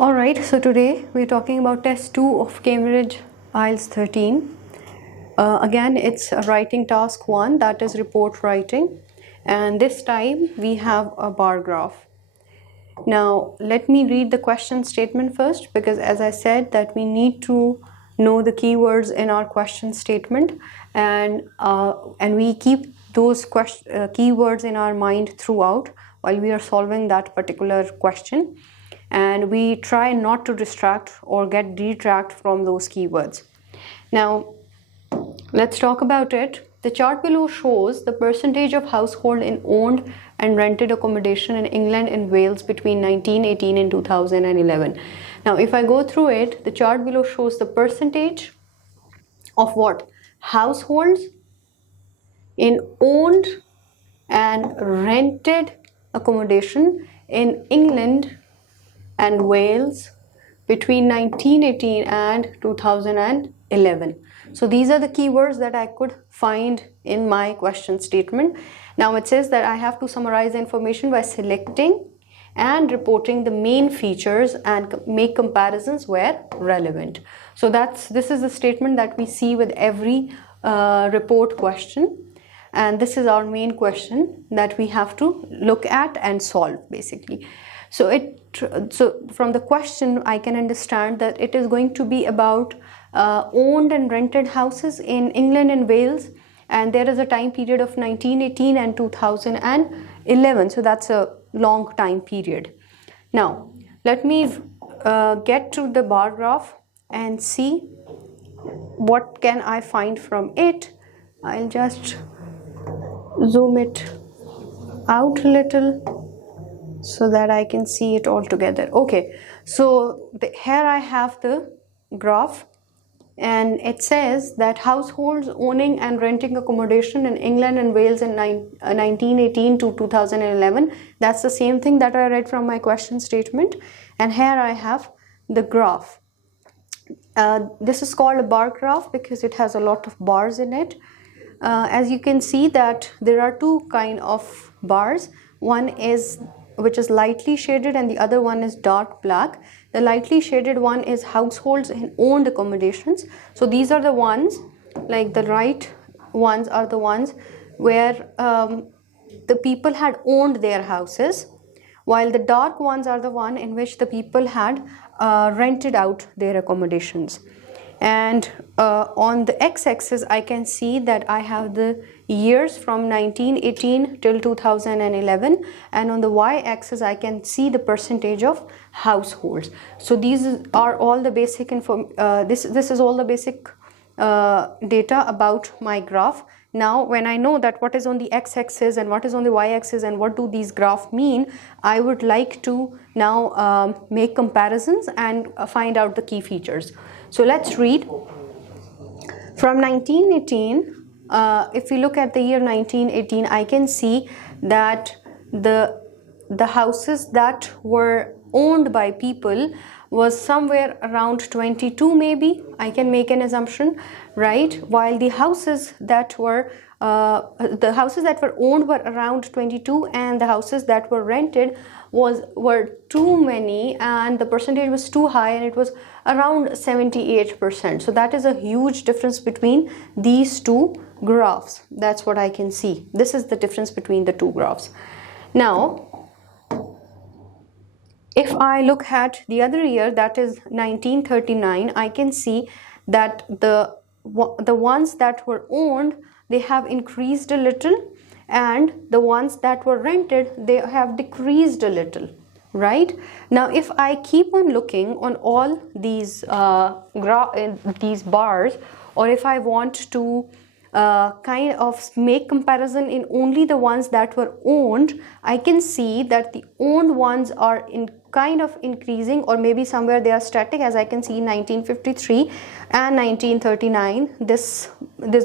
Alright, so today we're talking about test 2 of Cambridge IELTS 13. Again, it's a writing task 1, that is report writing, and this time we have a bar graph. Now let me read the question statement first, because as I said that we need to know the keywords in our question statement, and we keep those keywords in our mind throughout while we are solving that particular question, and we try not to distract or get detract from those keywords. Now let's talk about it. The chart below shows the percentage of household in owned and rented accommodation in England and Wales between 1918 and 2011. Now if I go through it, the chart below shows the percentage of what? Households in owned and rented accommodation in England and Wales between 1918 and 2011. So these are the keywords that I could find in my question statement. Now it says that I have to summarize the information by selecting and reporting the main features and make comparisons where relevant. So this is the statement that we see with every report question, and this is our main question that we have to look at and solve basically. So from the question I can understand that it is going to be about owned and rented houses in England and Wales, and there is a time period of 1918 and 2011, so that's a long time period. Now let me get to the bar graph and see what can I find from it. I'll just zoom it out a little so that I can see it all together. Okay, so here I have the graph, and it says that households owning and renting accommodation in England and Wales in 1918 to 2011. That's the same thing that I read from my question statement, and here I have the graph. This is called a bar graph because it has a lot of bars in it. As you can see that there are two kind of bars. One is which is lightly shaded and the other one is dark black. The lightly shaded one is households in owned accommodations. So these are the ones, like the right ones are the ones where the people had owned their houses, while the dark ones are the one in which the people had rented out their accommodations. And on the x-axis I can see that I have the years from 1918 till 2011, and on the y-axis I can see the percentage of households. So these are all the basic this is all the basic data about my graph. Now when I know that what is on the x-axis and what is on the y-axis and what do these graphs mean, I would like to now make comparisons and find out the key features. So let's read. From 1918, if we look at the year 1918, I can see that the houses that were owned by people was somewhere around 22 maybe. I can make an assumption, right? While the houses that were owned were around 22, and the houses that were rented were too many, and the percentage was too high, and it was around 78%. So that is a huge difference between these two graphs. That's what I can see. This is the difference between the two graphs. Now if I look at the other year, that is 1939, I can see that the ones that were owned, they have increased a little, and the ones that were rented, they have decreased a little, right? Now if I keep on looking on all these these bars, or if I want to kind of make comparison in only the ones that were owned, I can see that the owned ones are kind of increasing, or maybe somewhere they are static. As I can see, 1953 and 1939, this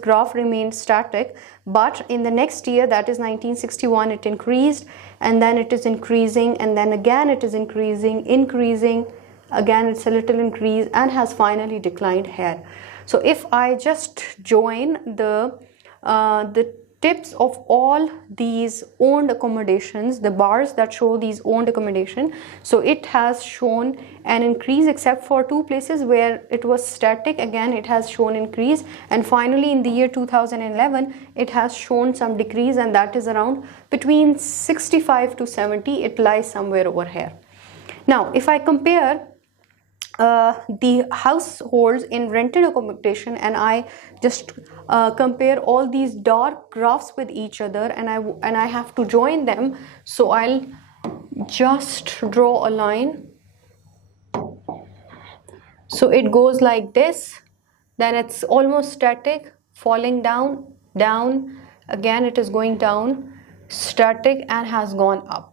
graph remained static, but in the next year, that is 1961, it increased, and then it is increasing, and then again it is increasing, again it's a little increase, and has finally declined here. So if I just join the tips of all these owned accommodations, the bars that show these owned accommodation, so it has shown an increase except for two places where it was static. Again, it has shown increase, and finally in the year 2011 it has shown some decrease, and that is around between 65 to 70. It lies somewhere over here. Now if I compare the households in rented accommodation, and I just compare all these dark graphs with each other, and I have to join them, so I'll just draw a line. So it goes like this, then it's almost static, falling down, down, again it is going down, static, and has gone up.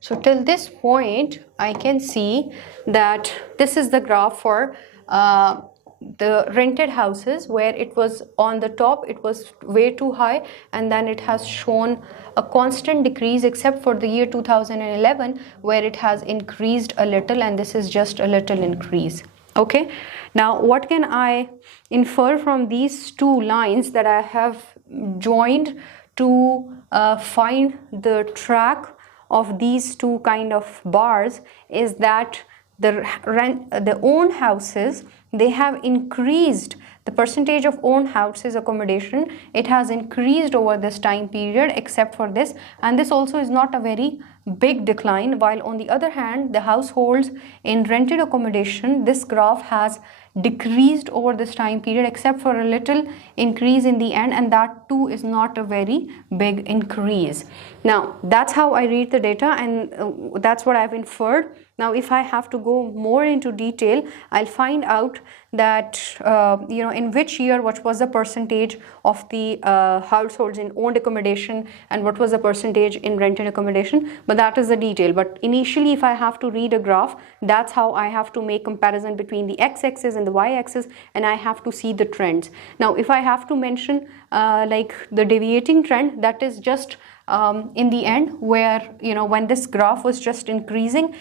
So till this point I can see that this is the graph for the rented houses, where it was on the top, it was way too high, and then it has shown a constant decrease except for the year 2011 where it has increased a little, and this is just a little increase. Okay, now what can I infer from these two lines that I have joined to find the track of these two kind of bars, is that the owned houses, they have increased the percentage of owned houses accommodation. It has increased over this time period except for this, and this also is not a very big decline, while on the other hand the households in rented accommodation, this graph has decreased over this time period except for a little increase in the end, and that too is not a very big increase. Now that's how I read the data, and that's what I've inferred. Now if I have to go more into detail, I'll find out that in which year what was the percentage of the households in owned accommodation and what was the percentage in rented accommodation, but that is the detail. But initially if I have to read a graph, that's how I have to make comparison between the x-axis and the y-axis, and I have to see the trends. Now if I have to mention like the deviating trend, that is just in the end, where when this graph was just increasing,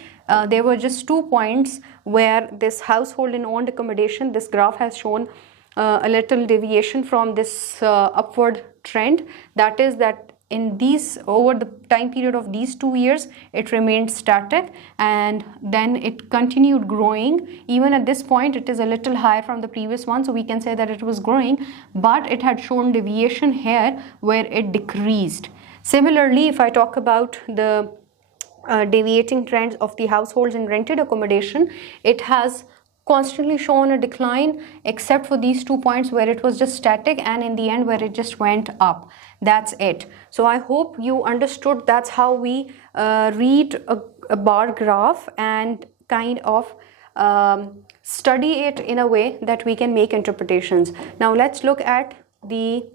there were just 2 points where this household in owned accommodation, this graph has shown a little deviation from this upward trend. That is that in these, over the time period of these 2 years, it remained static, and then it continued growing. Even at this point it is a little higher from the previous one, so we can say that it was growing, but it had shown deviation here where it decreased. Similarly, if I talk about the deviating trends of the households in rented accommodation, it has constantly shown a decline except for these 2 points where it was just static, and in the end where it just went up. That's it. So I hope you understood that's how we read a bar graph and kind of study it in a way that we can make interpretations. Now let's look at the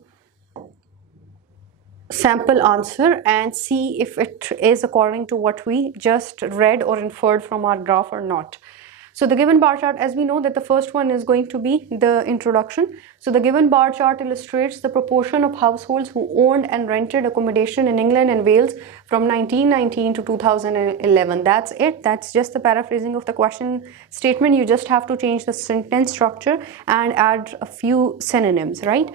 sample answer and see if it is according to what we just read or inferred from our graph or not. So the given bar chart, as we know that the first one is going to be the introduction. So the given bar chart illustrates the proportion of households who owned and rented accommodation in England and Wales from 1919 to 2011. That's it. That's just the paraphrasing of the question statement. You just have to change the sentence structure and add a few synonyms, right?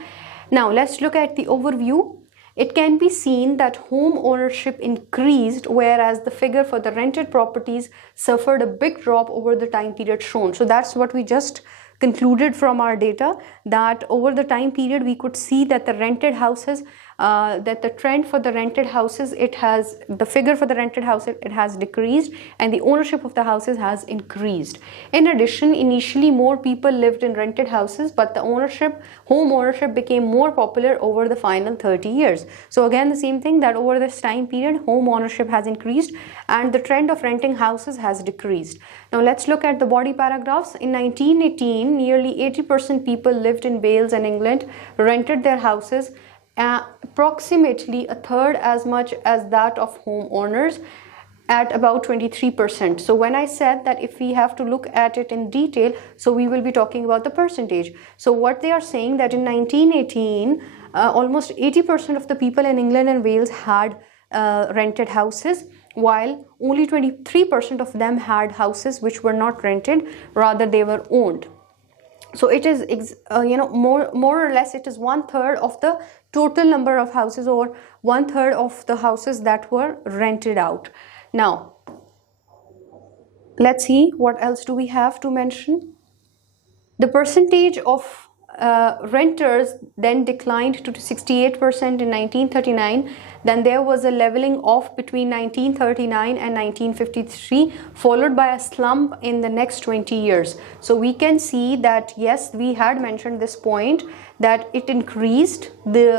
Now let's look at the overview. It can be seen that home ownership increased, whereas the figure for the rented properties suffered a big drop over the time period shown. So that's what we just concluded from our data, that over the time period we could see that the rented houses, that the trend for the rented houses, the figure for the rented houses, it has decreased, and the ownership of the houses has increased. In addition, initially more people lived in rented houses, but the home ownership became more popular over the final 30 years. So again, the same thing, that over this time period home ownership has increased and the trend of renting houses has decreased. Now let's look at the body paragraphs. In 1918, nearly 80% people lived in Wales and England rented their houses, approximately a third as much as that of homeowners, at about 23%. So when I said that if we have to look at it in detail, so we will be talking about the percentage. So what they are saying that in 1918, almost 80% of the people in England and Wales had rented houses, while only 23% of them had houses which were not rented, rather they were owned. So it is more or less it is 1/3 of the total number of houses, or 1/3 of the houses that were rented out. Now let's see what else do we have to mention. The percentage of renters then declined to 68% in 1939. Then there was a leveling off between 1939 and 1953, followed by a slump in the next 20 years. So we can see that, yes, we had mentioned this point, that it increased the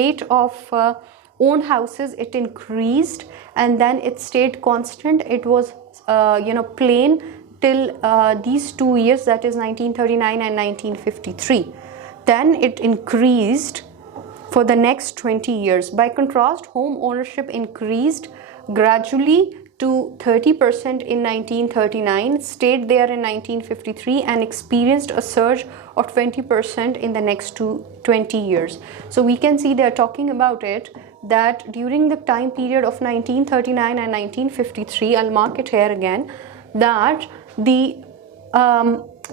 rate of owned houses, it increased, and then it stayed constant. It was plain till these 2 years, that is 1939 and 1953. Then it increased for the next 20 years. By contrast, home ownership increased gradually to 30% in 1939, stayed there in 1953, and experienced a surge of 20% in the next 20 years. So we can see they are talking about it, that during the time period of 1939 and 1953, I'll mark it here again, that the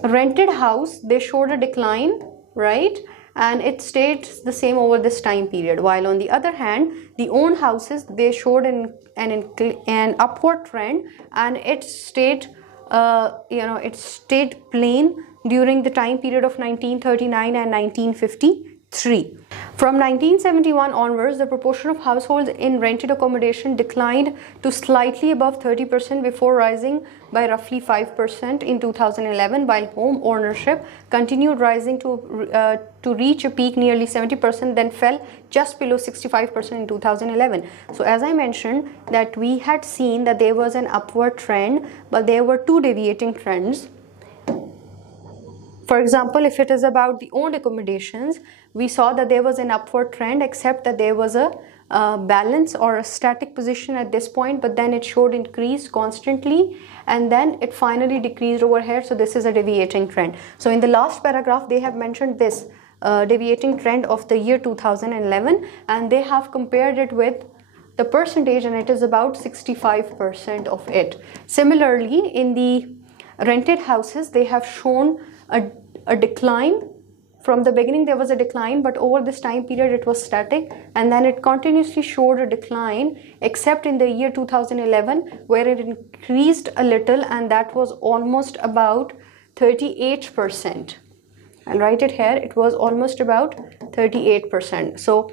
rented house, they showed a decline, right, and it stayed the same over this time period, while on the other hand the owned houses, they showed an upward trend, and it stayed it stayed plain during the time period of 1939 and 1953. From 1971 onwards, the proportion of households in rented accommodation declined to slightly above 30% before rising by roughly 5% in 2011, while home ownership continued rising to reach a peak nearly 70%, then fell just below 65% in 2011. So as I mentioned, that we had seen that there was an upward trend, but there were two deviating trends. For example, if it is about the owned accommodations, we saw that there was an upward trend, except that there was a balance or a static position at this point, but then it showed increase constantly, and then it finally decreased over here. So this is a deviating trend. So in the last paragraph, they have mentioned this deviating trend of the year 2011, and they have compared it with the percentage, and it is about 65% of it. Similarly, in the rented houses, they have shown a decline. From the beginning there was a decline, but over this time period it was static, and then it continuously showed a decline, except in the year 2011, where it increased a little, and that was almost about 38%. I'll write it here, it was almost about 38%. So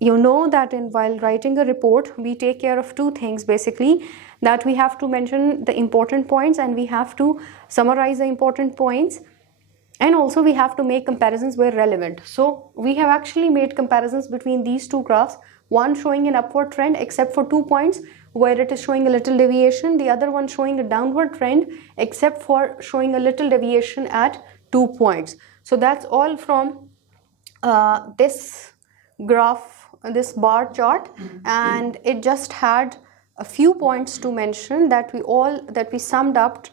you know that while writing a report, we take care of two things basically, that we have to mention the important points, and we have to summarize the important points, and also we have to make comparisons where relevant. So we have actually made comparisons between these two graphs, one showing an upward trend except for 2 points where it is showing a little deviation, the other one showing a downward trend except for showing a little deviation at 2 points. So that's all from this graph, this bar chart, and it just had a few points to mention that we summed up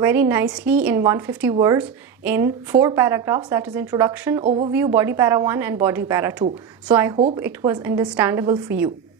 very nicely in 150 words in 4 paragraphs, that is introduction, overview, body para 1 and body para 2. So I hope it was understandable for you.